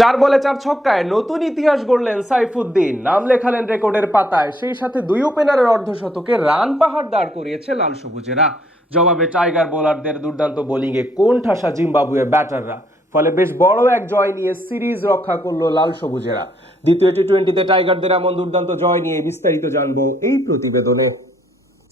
চার বলে চার ছক্কায় নতুন ইতিহাস গড়লেন সাইফুদ্দিন, নাম লেখালেন রেকর্ডের পাতায়। সেই সাথে দুই ওপেনারের অর্ধশতকে রান পাহাড় দাঁড় করিয়েছে লাল সবুজেরা। জবাবে টাইগার বোলারদের দুর্দান্ত বোলিংয়ে কোণঠাসা জিম্বাবুয়ে ব্যাটাররা। ফলে বেশ বড় এক জয় নিয়ে সিরিজ রক্ষা করলো লাল সবুজেরা। দ্বিতীয় টি-20তে টাইগারদের এমন দুর্দান্ত জয় নিয়ে বিস্তারিত জানবো এই প্রতিবেদনে।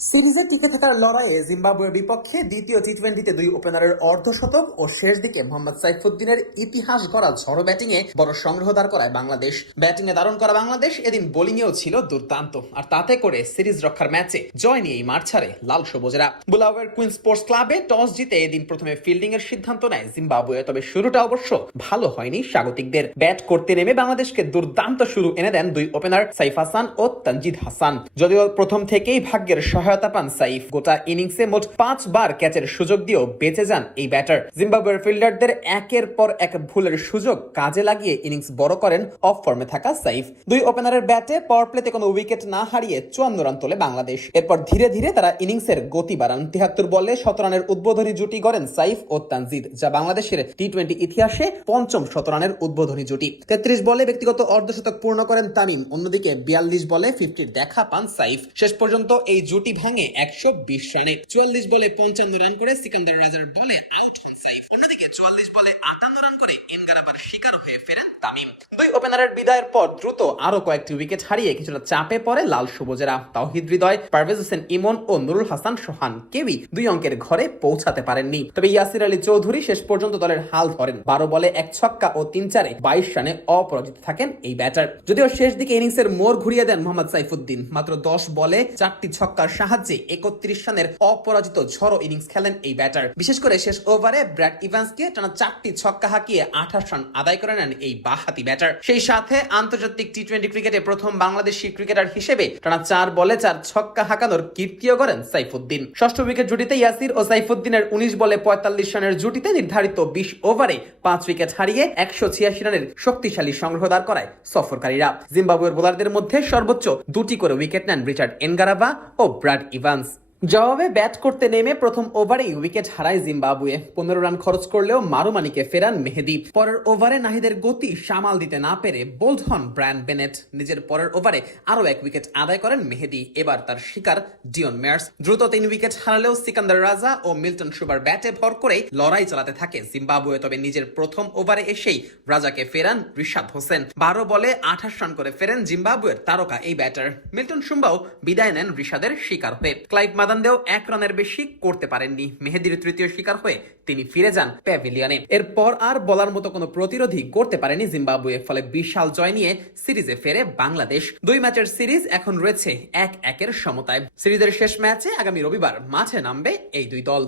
সিরিজে টিকে থাকার লড়াইয়ে জিম্বাবুয়ের বিপক্ষে দ্বিতীয় টি-20তে দুই ওপেনারের অর্ধশতক ও শেষ দিকে মোহাম্মদ সাইফুদ্দিনের ইতিহাস গড়া ঝড়ো ব্যাটিংয়ে বড় সংগ্রহ দাঁড় করায় বাংলাদেশ। ব্যাটিংয়ে দারুণ করা বাংলাদেশ এদিন বোলিংয়েও ছিল দুর্দান্ত, আর তাতে করে সিরিজ রক্ষার ম্যাচে জয় নিয়েই মাঠ ছাড়ে লাল সবুজেরা। বুলাওয়ের কুইন স্পোর্টস ক্লাবে টস জিতে এদিন প্রথমে ফিল্ডিং এর সিদ্ধান্ত নেয় জিম্বাবুয়ে। তবে শুরুটা অবশ্য ভালো হয়নি স্বাগতিকদের। ব্যাট করতে নেমে বাংলাদেশকে দুর্দান্ত শুরু এনে দেন দুই ওপেনার সাইফ হাসান ও তানজিদ হাসান। যদিও প্রথম থেকেই ভাগ্যের সহায়তা পান সাইফ। গোটা ইনিংসে মোট 5 বার ক্যাচের সুযোগ দিয়েও বেঁচে যান এই ব্যাটার। জিম্বাবুয়ের ফিল্ডারদের একের পর এক ভুলের সুযোগ কাজে লাগিয়ে ইনিংস বড় করেন অফ ফর্মে থাকা সাইফ। দুই ওপেনারের ব্যাটে পাওয়ার প্লেতে কোনো উইকেট না হারিয়ে 54 রান তোলে বাংলাদেশ। এরপর ধীরে ধীরে তারা ইনিংসের গতি বাড়ান। 73 বলে 17 রানের উদ্বোধনী জুটি গড়েন সাইফ ও তানজিদ, যা বাংলাদেশের টি-20 ইতিহাসে পঞ্চম 17 রানের উদ্বোধনী জুটি। 33 বলে ব্যক্তিগত অর্ধশতক পূর্ণ করেন তামিম। অন্যদিকে 42 বলে 50 দেখা পান সাইফ। শেষ পর্যন্ত এই জুটি ভেঙে 120 রানে 44 বলে 55 রান করে সিকান্দার রাজার বলে আউট হন সাইফ। অন্যদিকে 44 বলে 58 রান করে এনগারাবার শিকার হয়ে ফেরেন তামিম। দুই ওপেনারের বিদায়ের পর দ্রুত আরো কয়েকটি উইকেট হারিয়ে কিছুটা চাপে পড়ে লাল সবুজেরা। তাওহিদ হৃদয়, পারভেজ হোসেন ইমন ও নুরুল হাসান সোহান কেউই 2 অঙ্কের ঘরে পৌঁছাতে পারেননি। তবে ইয়াসির আলী চৌধুরী শেষ পর্যন্ত দলের হাল ধরেন। 12 বলে 1 ছক্কা ও 3-4-এ 22 রানে অপরাজিত থাকেন এই ব্যাটার। যদিও শেষ দিকে ইনিংসের মোড় ঘুরিয়ে দেন মোহাম্মদ সাইফুদ্দিন। মাত্র 10 বলে 4টি ছক্কার সাহায্যে 31 রানের অপরাজিত ঝড়ো ইনিংস খেলেন এই ব্যাটার। বিশেষ করে শেষ ওভারে ব্র্যাড ইভান্সকে টানা 4টি ছক্কা হাঁকিয়ে 28 রান আদায় করে নেন এই বাঁহাতি ব্যাটার। সেই সাথে আন্তর্জাতিক টি-20 ক্রিকেটে প্রথম বাংলাদেশি ক্রিকেটার হিসেবে টানা 4 বলে 4 ছক্কা হাঁকানোর কীর্তিও করেন সাইফুদ্দিন। ষষ্ঠ উইকেট জুটিতে ইয়াসির ও সাইফুদ্দিনের 19 বলে 45 রানের জুটিতে নির্ধারিত 20 ওভারে 5 উইকেট হারিয়ে 186 রানের শক্তিশালী সংগ্রহ দাঁড় করায় সফরকারীরা। জিম্বাবুয়ের বোলারদের মধ্যে সর্বোচ্চ 2টি করে উইকেট নেন রিচার্ড এনগারাবা ও ব্র্যাড ইভান্স। জবাবে ব্যাট করতে নেমে প্রথম ওভারেই উইকেট হারায় জিম্বাবুয়ে। 15 রান খরচ করলেও মারুমানিকে ফেরান মেহেদি। পরের ওভারে নাহিদের গতি সামাল দিতে না পেরে বোল্ড হন ব্রায়ান বেনেট। নিজের পরের ওভারে আরো 1 উইকেট আদায় করেন মেহেদি। এবার তার শিকার ডিওন মেয়ার্স। দ্রুত 3 উইকেট হারালেও সিকান্দার রাজা ও মিল্টন শুবার ব্যাটে ভর করে লড়াই চালাতে থাকে জিম্বাবুয়ে। তবে নিজের প্রথম ওভারে এসেই রাজাকে ফেরান রিশাদ হোসেন। 12 বলে 28 রান করে ফেরেন জিম্বাবুয়ের তারকা এই ব্যাটার। মিল্টন শুম্বাও বিদায় নেন রিশাদের শিকার হয়ে। ক্লাইভ মাদানদেও 1 রানের বেশি করতে পারেননি। মেহেদির তৃতীয় শিকার হয়ে তিনি ফিরে যান প্যাভিলিয়নে। এরপর আর বলার মতো কোনো প্রতিরোধই করতে পারেনি জিম্বাবুয়ে। ফলে বিশাল জয় নিয়ে সিরিজে ফেরে বাংলাদেশ। 2 ম্যাচের সিরিজ এখন রয়েছে 1-1 সমতায়। সিরিজের শেষ ম্যাচে আগামী রবিবার মাঠে নামবে এই দুই দল।